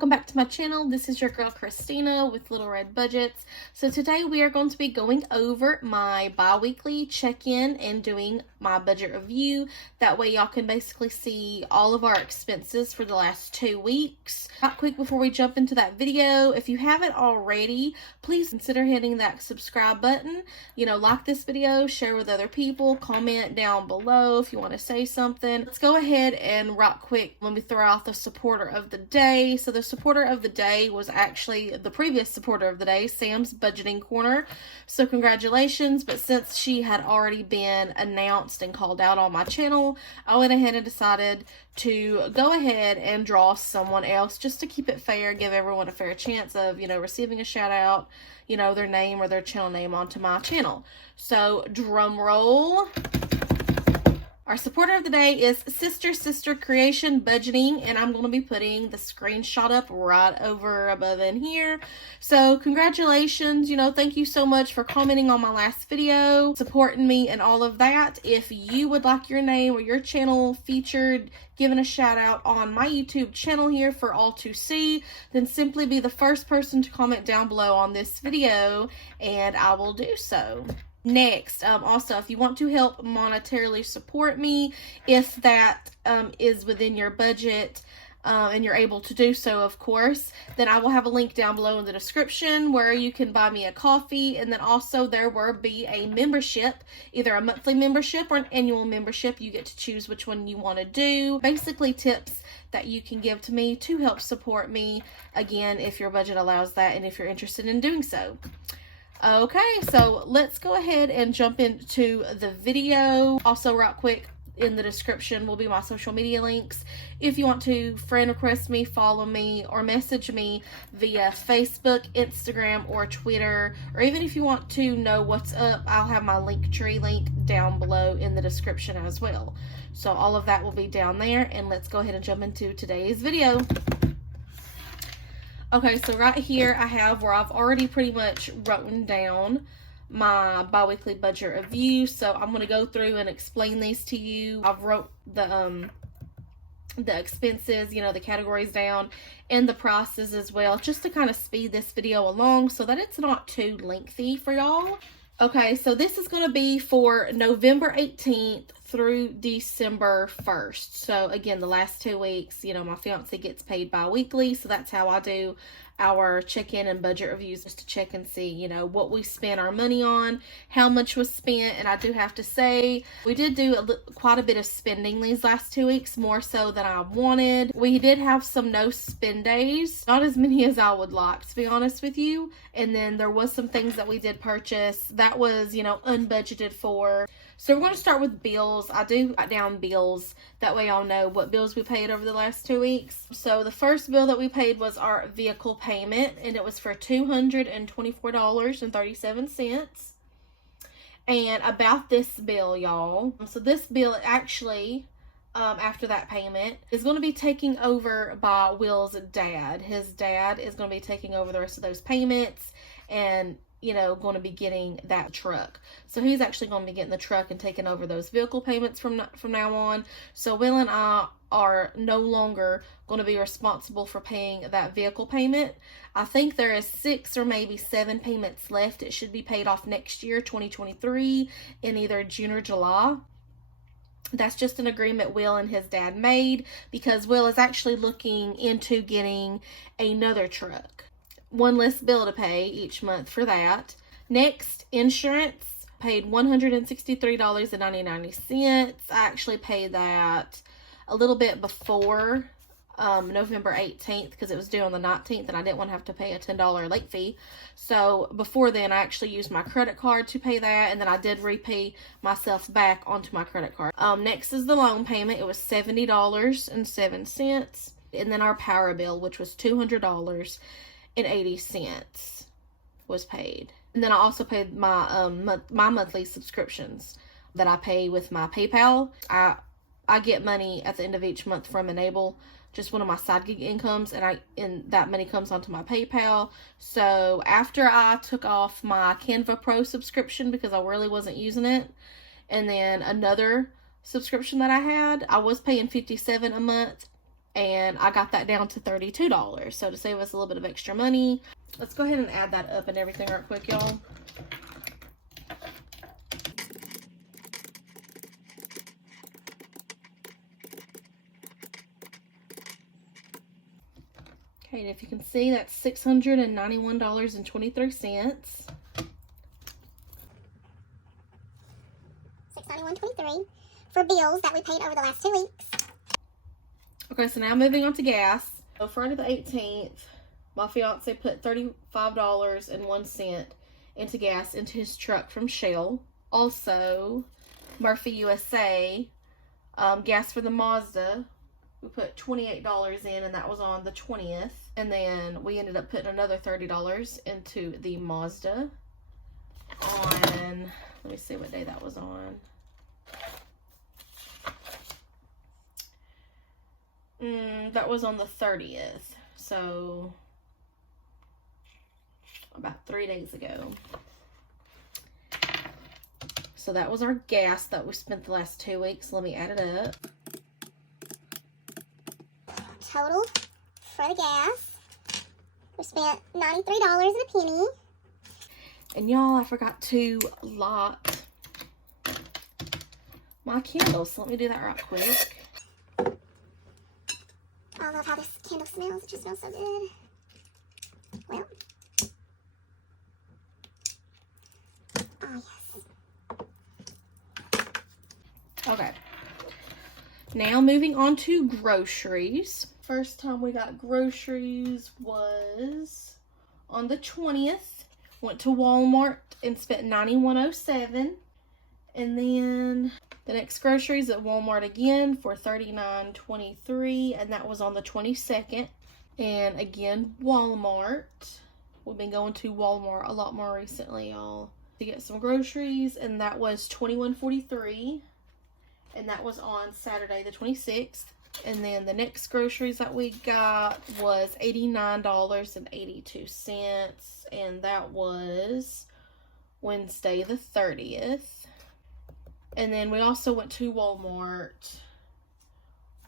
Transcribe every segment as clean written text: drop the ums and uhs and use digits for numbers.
welcome back to my channel. This is your girl Christina with Little Red Budgets. So today we are going to be going over my bi-weekly check-in and doing my budget review. That way y'all can basically see all of our expenses for the last 2 weeks. Not quick before we jump into that video, if you haven't already, please consider hitting that subscribe button. Like this video, share with other people, comment down below if you want to say something. Let's go ahead and right quick, let me throw out the supporter of the day. So the supporter of the day was actually the previous supporter of the day, Sam's Budgeting Corner. So congratulations, but since she had already been announced and called out on my channel, I went ahead and decided to go ahead and draw someone else just to keep it fair, give everyone a fair chance of, receiving a shout out, their name or their channel name onto my channel. So drum roll. Our supporter of the day is Sister Creation Budgeting, and I'm going to be putting the screenshot up right over above in here. So congratulations, thank you so much for commenting on my last video, supporting me and all of that. If you would like your name or your channel featured, given a shout out on my YouTube channel here for all to see, then simply be the first person to comment down below on this video, and I will do so. Next, also, if you want to help monetarily support me, if that is within your budget and you're able to do so, of course, then I will have a link down below in the description where you can buy me a coffee. And then also there will be a membership, either a monthly membership or an annual membership. You get to choose which one you want to do. Basically tips that you can give to me to help support me, again, if your budget allows that and if you're interested in doing so. Okay, so let's go ahead and jump into the video. Also, right quick, in the description will be my social media links. If you want to friend request me, follow me, or message me via Facebook, Instagram, or Twitter, or even if you want to know what's up, I'll have my Linktree link down below in the description as well. So all of that will be down there, and let's go ahead and jump into today's video. Okay, so right here I have where I've already pretty much written down my bi-weekly budget review. So I'm going to go through and explain these to you. I've wrote the expenses, the categories down, and the prices as well, just to kind of speed this video along so that it's not too lengthy for y'all. Okay, so this is going to be for November 18th through December 1st. So again, the last 2 weeks, my fiance gets paid bi-weekly, so that's how I do our check-in and budget reviews, just to check and see, what we spent our money on, how much was spent. And I do have to say, we did do quite a bit of spending these last 2 weeks, more so than I wanted. We did have some no spend days, not as many as I would like, to be honest with you. And then there was some things that we did purchase that was, unbudgeted for. So we're going to start with bills. I do write down bills. That way y'all know what bills we paid over the last 2 weeks. So the first bill that we paid was our vehicle payment, and it was for $224.37. And about this bill, y'all. So this bill actually, after that payment, is going to be taken over by Will's dad. His dad is going to be taking over the rest of those payments and going to be getting that truck. So he's actually going to be getting the truck and taking over those vehicle payments from now on. So Will and I are no longer going to be responsible for paying that vehicle payment. I think there is 6 or maybe 7 payments left. It should be paid off next year, 2023, in either June or July. That's just an agreement Will and his dad made because Will is actually looking into getting another truck. One less bill to pay each month for that. Next, insurance. Paid $163.99. I actually paid that a little bit before November 18th because it was due on the 19th and I didn't want to have to pay a $10 late fee. So before then, I actually used my credit card to pay that, and then I did repay myself back onto my credit card. Next is the loan payment. It was $70.07. And then our power bill, which was $200.80 was paid. And then I also paid my my monthly subscriptions that I pay with my PayPal. I get money at the end of each month from Enable, just one of my side gig incomes, and that money comes onto my PayPal. So after I took off my Canva Pro subscription because I really wasn't using it, and then another subscription that I had, I was paying $57 a month. and I got that down to $32. So to save us a little bit of extra money, let's go ahead and add that up and everything right quick, y'all. Okay, and if you can see, that's $691.23. $691.23 for bills that we paid over the last 2 weeks. Okay, so now moving on to gas. So Friday the 18th, my fiance put $35.01 into gas into his truck from Shell. Also, Murphy USA, gas for the Mazda, we put $28 in, and that was on the 20th. And then we ended up putting another $30 into the Mazda on, let me see what day that was on. That was on the 30th, so about 3 days ago. So that was our gas that we spent the last 2 weeks. Let me add it up. Total for the gas, we spent $93 and a penny. And y'all, I forgot to light my candles, so let me do that right quick. I love how this candle smells. It just smells so good. Well. Oh, yes. Okay. Now moving on to groceries. First time we got groceries was on the 20th. Went to Walmart and spent $91.07. And then the next groceries at Walmart again for $39.23, and that was on the 22nd. And again, Walmart. We've been going to Walmart a lot more recently, y'all, to get some groceries, and that was $21.43, and that was on Saturday the 26th. And then the next groceries that we got was $89.82, and that was Wednesday the 30th. And then we also went to Walmart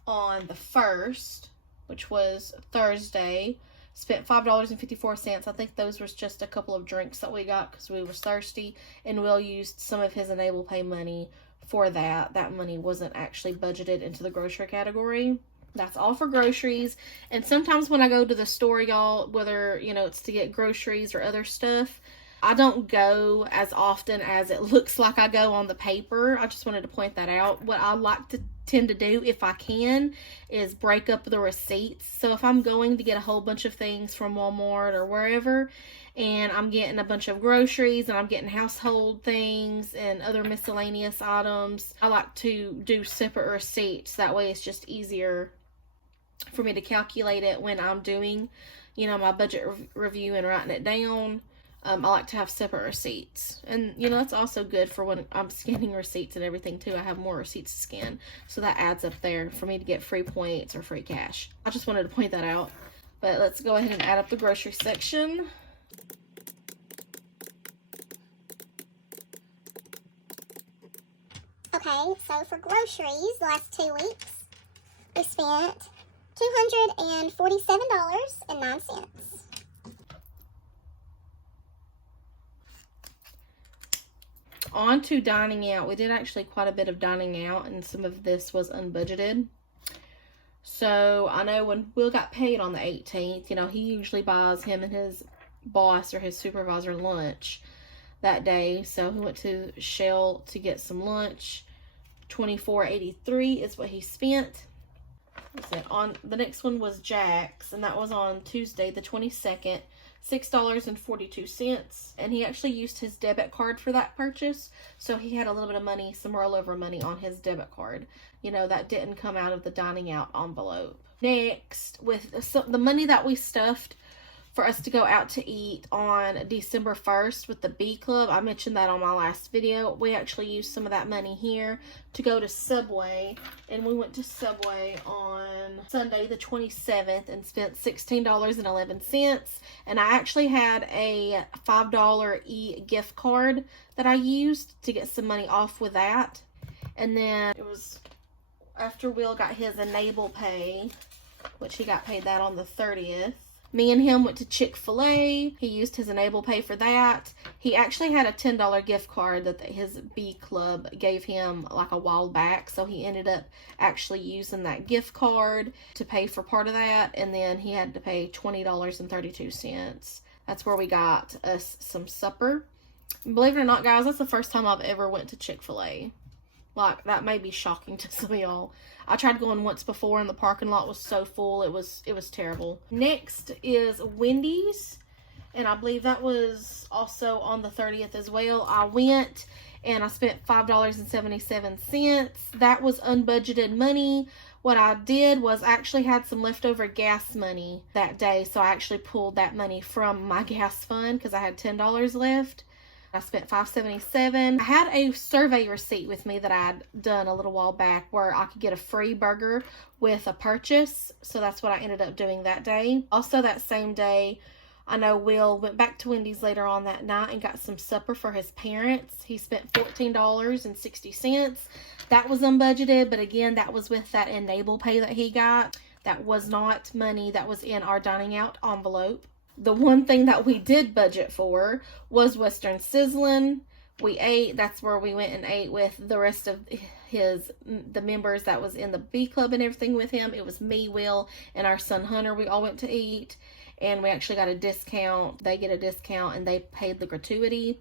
on the 1st, which was Thursday. Spent $5.54. I think those was just a couple of drinks that we got because we was thirsty. And Will used some of his Enable Pay money for that. That money wasn't actually budgeted into the grocery category. That's all for groceries. And sometimes when I go to the store, y'all, whether, you know, it's to get groceries or other stuff, I don't go as often as it looks like I go on the paper. I just wanted to point that out. What I like to tend to do, if I can, is break up the receipts. So if I'm going to get a whole bunch of things from Walmart or wherever, and I'm getting a bunch of groceries and I'm getting household things and other miscellaneous items, I like to do separate receipts. That way it's just easier for me to calculate it when I'm doing, you know, my budget review and writing it down. I like to have separate receipts. And, you know, that's also good for when I'm scanning receipts and everything, too. I have more receipts to scan. So that adds up there for me to get free points or free cash. I just wanted to point that out. But let's go ahead and add up the grocery section. Okay, so for groceries, the last 2 weeks, we spent $247.09. On to dining out. We did actually quite a bit of dining out, and some of this was unbudgeted. So I know when Will got paid on the 18th, you know, he usually buys him and his boss or his supervisor lunch that day. So he went to Shell to get some lunch. $24.83 is what he spent. On the next one was Jack's, and that was on Tuesday the 22nd. $6.42, and he actually used his debit card for that purchase, so he had a little bit of money, some rollover money on his debit card. You know, that didn't come out of the dining out envelope. Next, with the money that we stuffed for us to go out to eat on December 1st with the B Club, I mentioned that on my last video. We actually used some of that money here to go to Subway, and we went to Subway on Sunday the 27th and spent $16.11. And I actually had a $5 gift card that I used to get some money off with that. And then it was after Will got his Enable Pay which he got paid that on the 30th. Me and him went to Chick-fil-A. He used his Enable Pay for that. He actually had a $10 gift card that his B Club gave him like a while back. So he ended up actually using that gift card to pay for part of that. And then he had to pay $20.32. That's where we got us some supper. And believe it or not, guys, that's the first time I've ever went to Chick-fil-A. Like, that may be shocking to some of y'all. I tried going once before and the parking lot was so full. It was terrible. Next is Wendy's. And I believe that was also on the 30th as well. I went and I spent $5.77. That was unbudgeted money. What I did was I actually had some leftover gas money that day. So I actually pulled that money from my gas fund because I had $10 left. I spent $5.77. I had a survey receipt with me that I'd done a little while back where I could get a free burger with a purchase. So that's what I ended up doing that day. Also that same day, I know Will went back to Wendy's later on that night and got some supper for his parents. He spent $14.60. That was unbudgeted, but again, that was with that Enable Pay that he got. That was not money that was in our dining out envelope. The one thing that we did budget for was Western Sizzlin'. We ate. That's where we went and ate with the rest of the members that was in the B Club and everything with him. It was me, Will, and our son Hunter. We all went to eat, and we actually got a discount. They get a discount, and they paid the gratuity,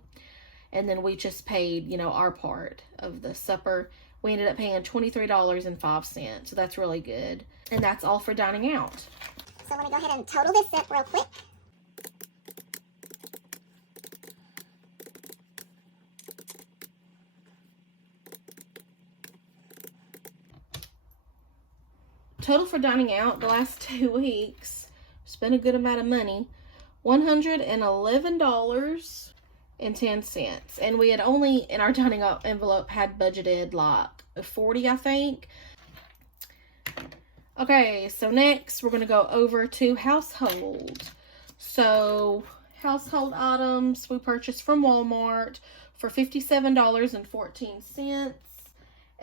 and then we just paid, you know, our part of the supper. We ended up paying $23.05, so that's really good. And that's all for dining out. So let me go ahead and total this up real quick. Total for dining out the last 2 weeks, spent a good amount of money, $111.10. And we had only, in our dining out envelope, had budgeted like $40, I think. Okay, so next we're going to go over to household. So household items we purchased from Walmart for $57.14.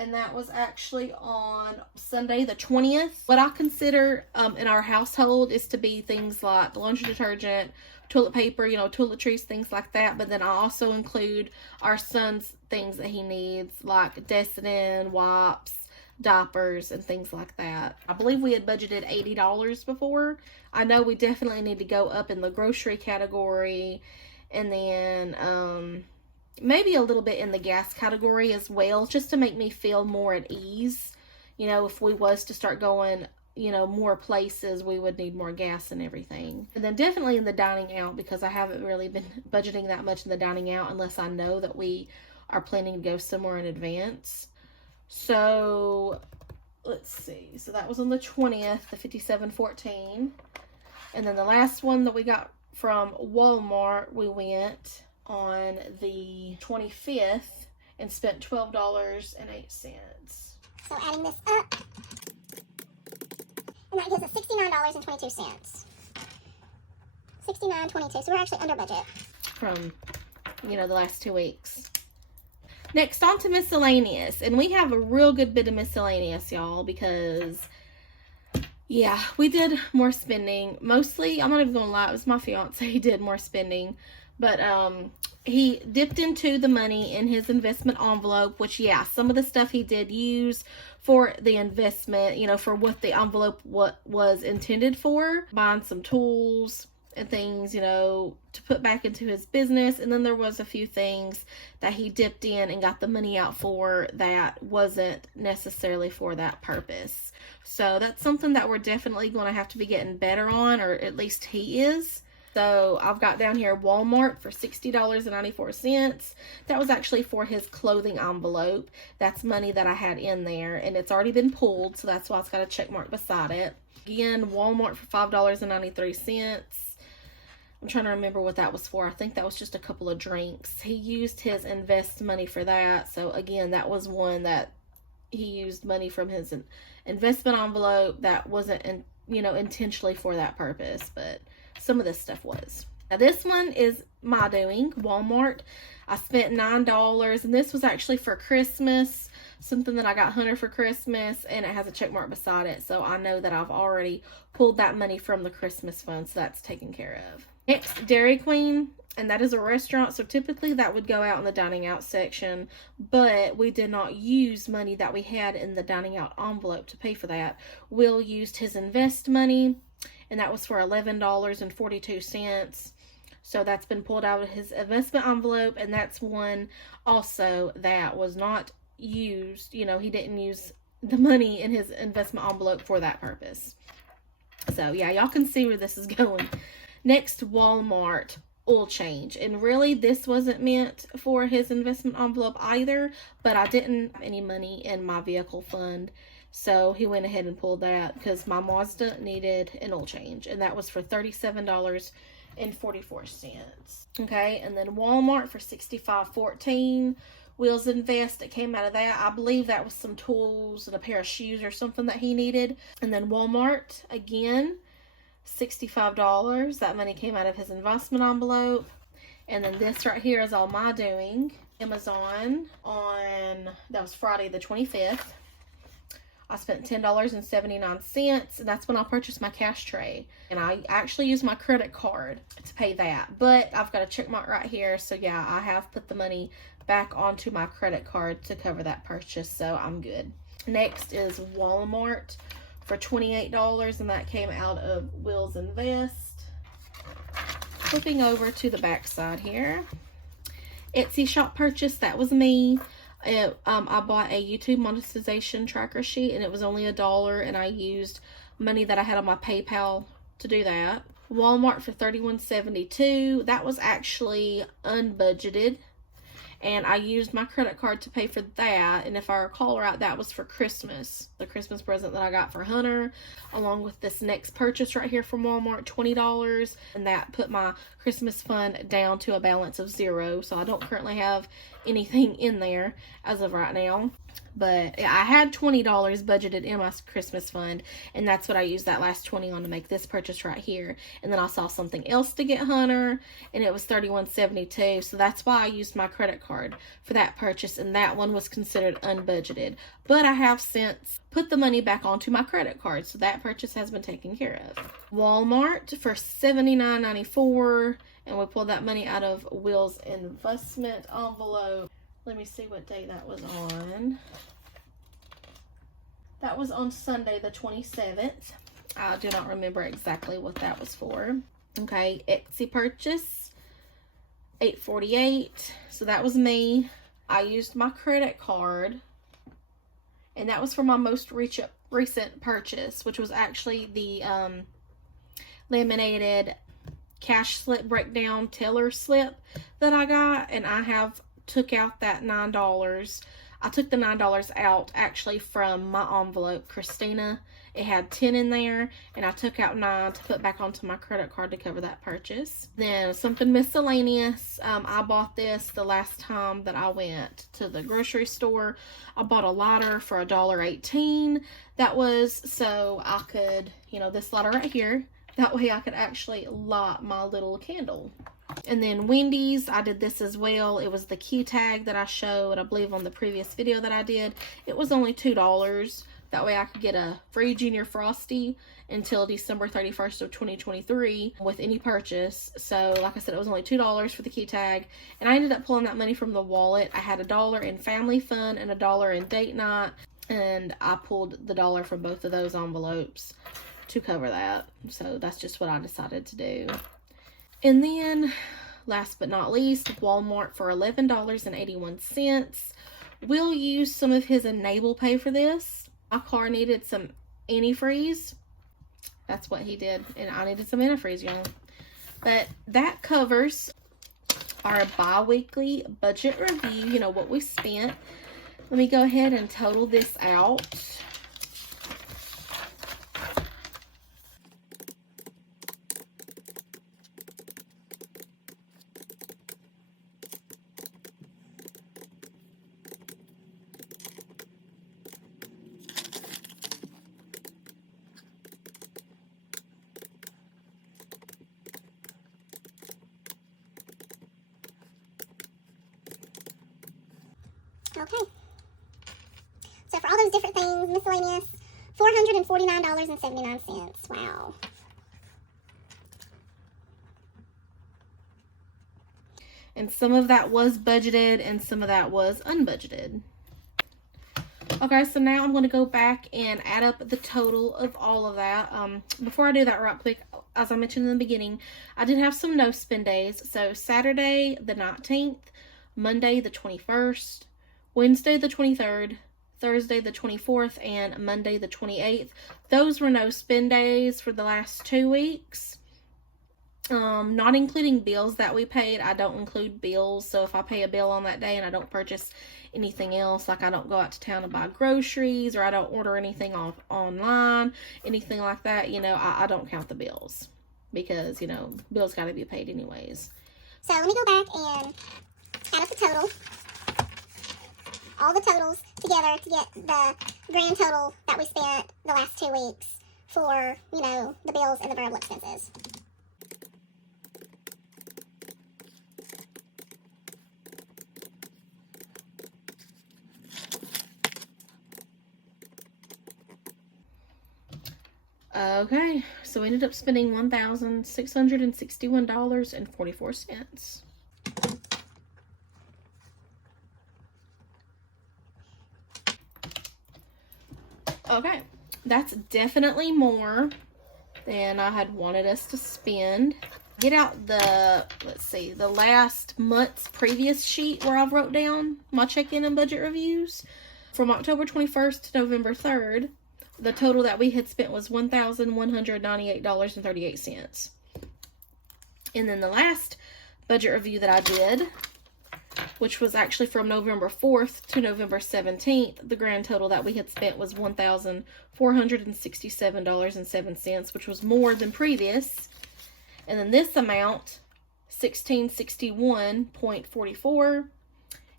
And that was actually on Sunday the 20th. What I consider in our household is to be things like laundry detergent, toilet paper, you know, toiletries, things like that. But then I also include our son's things that he needs, like Desitin, wipes, diapers, and things like that. I believe we had budgeted $80 before. I know we definitely need to go up in the grocery category. And then maybe a little bit in the gas category as well, just to make me feel more at ease. You know, if we was to start going, you know, more places, we would need more gas and everything. And then definitely in the dining out, because I haven't really been budgeting that much in the dining out unless I know that we are planning to go somewhere in advance. So let's see. So that was on the 20th, the $57.14. And then the last one that we got from Walmart, we went on the 25th and spent $12.08. So adding this up, and that gives us $69.22. $69.22. So we're actually under budget from, you know, the last 2 weeks. Next, on to miscellaneous. And we have a real good bit of miscellaneous, y'all, because yeah, we did more spending. Mostly, I'm not even gonna lie, it was my fiance. He did more spending. But he dipped into the money in his investment envelope, which, yeah, some of the stuff he did use for the investment, you know, for what the envelope was intended for. Buying some tools and things, you know, to put back into his business. And then there was a few things that he dipped in and got the money out for that wasn't necessarily for that purpose. So that's something that we're definitely going to have to be getting better on, or at least he is. So I've got down here Walmart for $60.94. That was actually for his clothing envelope. That's money that I had in there, and it's already been pulled, so that's why it's got a check mark beside it. Again, Walmart for $5.93. I'm trying to remember what that was for. I think that was just a couple of drinks. He used his invest money for that. So again, that was one that he used money from his investment envelope that wasn't, you know, intentionally for that purpose, but some of this stuff was. Now this one is my doing, Walmart. I spent $9, and this was actually for Christmas. something that I got Hunter for Christmas, and it has a check mark beside it, so I know that I've already pulled that money from the Christmas fund, so that's taken care of. Next, Dairy Queen, and that is a restaurant, so typically that would go out in the dining out section, but we did not use money that we had in the dining out envelope to pay for that. Will used his invest money, and that was for $11.42. So that's been pulled out of his investment envelope, and that's one also that was not used. You know, he didn't use the money in his investment envelope for that purpose. So yeah, y'all can see where this is going. Next, Walmart oil change. And really, this wasn't meant for his investment envelope either, but I didn't have any money in my vehicle fund. So he went ahead and pulled that because my Mazda needed an oil change, and that was for $37.44. Okay, and then Walmart for $65.14. Wheels Invest, it came out of that. I believe that was some tools and a pair of shoes or something that he needed. And then Walmart, again, $65. That money came out of his investment envelope. And then this right here is all my doing. Amazon on, that was Friday the 25th. I spent $10.79, and that's when I purchased my cash tray. And I actually used my credit card to pay that. But I've got a check mark right here, so yeah, I have put the money back onto my credit card to cover that purchase, so I'm good. Next is Walmart for $28, and that came out of Will's Invest. Flipping over to the back side here. Etsy shop purchase, that was me. I bought a YouTube monetization tracker sheet, and it was only $1, and I used money that I had on my PayPal to do that. Walmart for $31.72. That was actually unbudgeted, and I used my credit card to pay for that. And if I recall right, that was for Christmas, the Christmas present that I got for Hunter, along with this next purchase right here from Walmart, $20, and that put my Christmas fund down to a balance of $0. So I don't currently have anything in there as of right now, but I had $20 budgeted in my Christmas fund, and that's what I used that last $20 on to make this purchase right here. And then I saw something else to get Hunter, and it was $31.72, so that's why I used my credit card for that purchase, and that one was considered unbudgeted. But I have since put the money back onto my credit card, so that purchase has been taken care of. Walmart for $79.94, and we pulled that money out of Will's investment envelope. Let me see what day that was on. That was on Sunday the 27th. I do not remember exactly what that was for. Okay, Etsy purchase, $8.48. So that was me. I used my credit card, and that was for my most recent purchase, which was actually the laminated cash slip breakdown teller slip that I got, and I have took out that $9. I took the $9 out actually from my envelope, Christina. It had 10 in there, and I took out 9 to put back onto my credit card to cover that purchase. Then something miscellaneous. I bought this the last time that I went to the grocery store. I bought a lighter for $1.18. That was so I could, you know, this lighter right here, that way I could actually light my little candle. And then Wendy's, I did this as well. It was the key tag that I showed, I believe, on the previous video that I did. It was only $2. That way I could get a free Junior Frosty until December 31st of 2023 with any purchase. So, like I said, it was only $2 for the key tag. And I ended up pulling that money from the wallet. I had $1 in family fun and $1 in date night. And I pulled the $1 from both of those envelopes to cover that. So, that's just what I decided to do. And then, last but not least, Walmart for $11.81. We'll use some of his Enable Pay for this. My car needed some antifreeze. That's what he did. And I needed some antifreeze, y'all. But that covers our bi-weekly budget review. You know, what we spent. Let me go ahead and total this out. Okay. those different things, miscellaneous, $449.79. Wow. And some of that was budgeted and some of that was unbudgeted. Okay, so now I'm going to go back and add up the total of all of that. Before I do that, right quick, as I mentioned in the beginning, I did have some no spend days. So Saturday the 19th, Monday the 21st, Wednesday the 23rd, Thursday the 24th, and Monday the 28th. Those were no spend days for the last 2 weeks. Not including bills that we paid. I don't include bills, so if I pay a bill on that day and I don't purchase anything else, like I don't go out to town and buy groceries, or I don't order anything online, anything like that, you know, I don't count the bills, because, you know, bills got to be paid anyways. So let me go back and add up the total, all the totals together to get the grand total that we spent the last 2 weeks for, you know, the bills and the variable expenses. Okay, so we ended up spending $1,661.44. Okay, that's definitely more than I had wanted us to spend. Get out the, let's see, the last month's previous sheet where I've wrote down my check-in and budget reviews. From October 21st to November 3rd, the total that we had spent was $1,198.38. And then the last budget review that I did, which was actually from November 4th to November 17th, the grand total that we had spent was $1,467.07, which was more than previous. And then this amount, $1,661.44,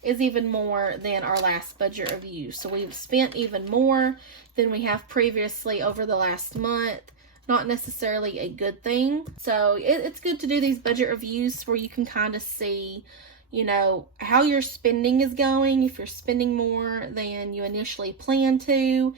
is even more than our last budget review. So we've spent even more than we have previously over the last month. Not necessarily a good thing. So it's good to do these budget reviews where you can kind of see, you know, how your spending is going, if you're spending more than you initially planned to,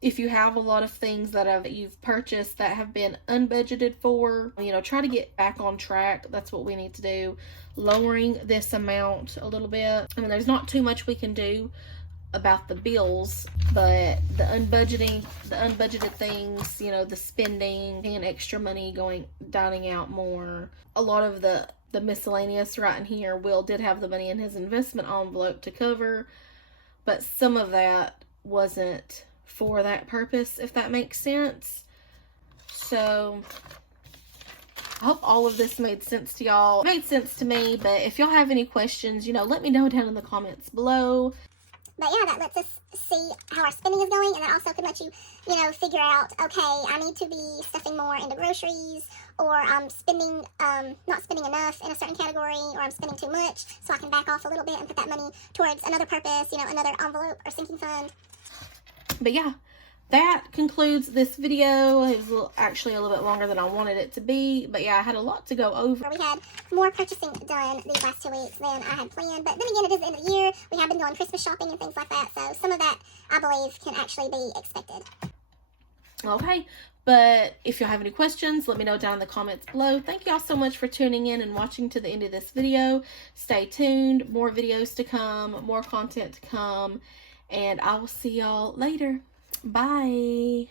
if you have a lot of things that you've purchased that have been unbudgeted for, you know, try to get back on track. That's what we need to do. Lowering this amount a little bit. I mean, there's not too much we can do about the bills, but the unbudgeted things, you know, the spending and extra money dining out more. A lot of the miscellaneous right in here, Will did have the money in his investment envelope to cover, but some of that wasn't for that purpose, if that makes sense. So I hope all of this made sense to y'all. It made sense to me, but if y'all have any questions, you know, let me know down in the comments below. But yeah, that lets us see how our spending is going, and that also could let you, you know, figure out, okay, I need to be stuffing more into groceries, or I'm spending, not spending enough in a certain category, or I'm spending too much, so I can back off a little bit and put that money towards another purpose, you know, another envelope or sinking fund. But yeah, that concludes this video. It was actually a little bit longer than I wanted it to be, but yeah, I had a lot to go over. We had more purchasing done these last 2 weeks than I had planned, but then again, it is the end of the year. We have been going Christmas shopping and things like that, so some of that, I believe, can actually be expected. Okay, but if y'all have any questions, let me know down in the comments below. Thank y'all so much for tuning in and watching to the end of this video. Stay tuned, more videos to come, more content to come, and I will see y'all later. Bye.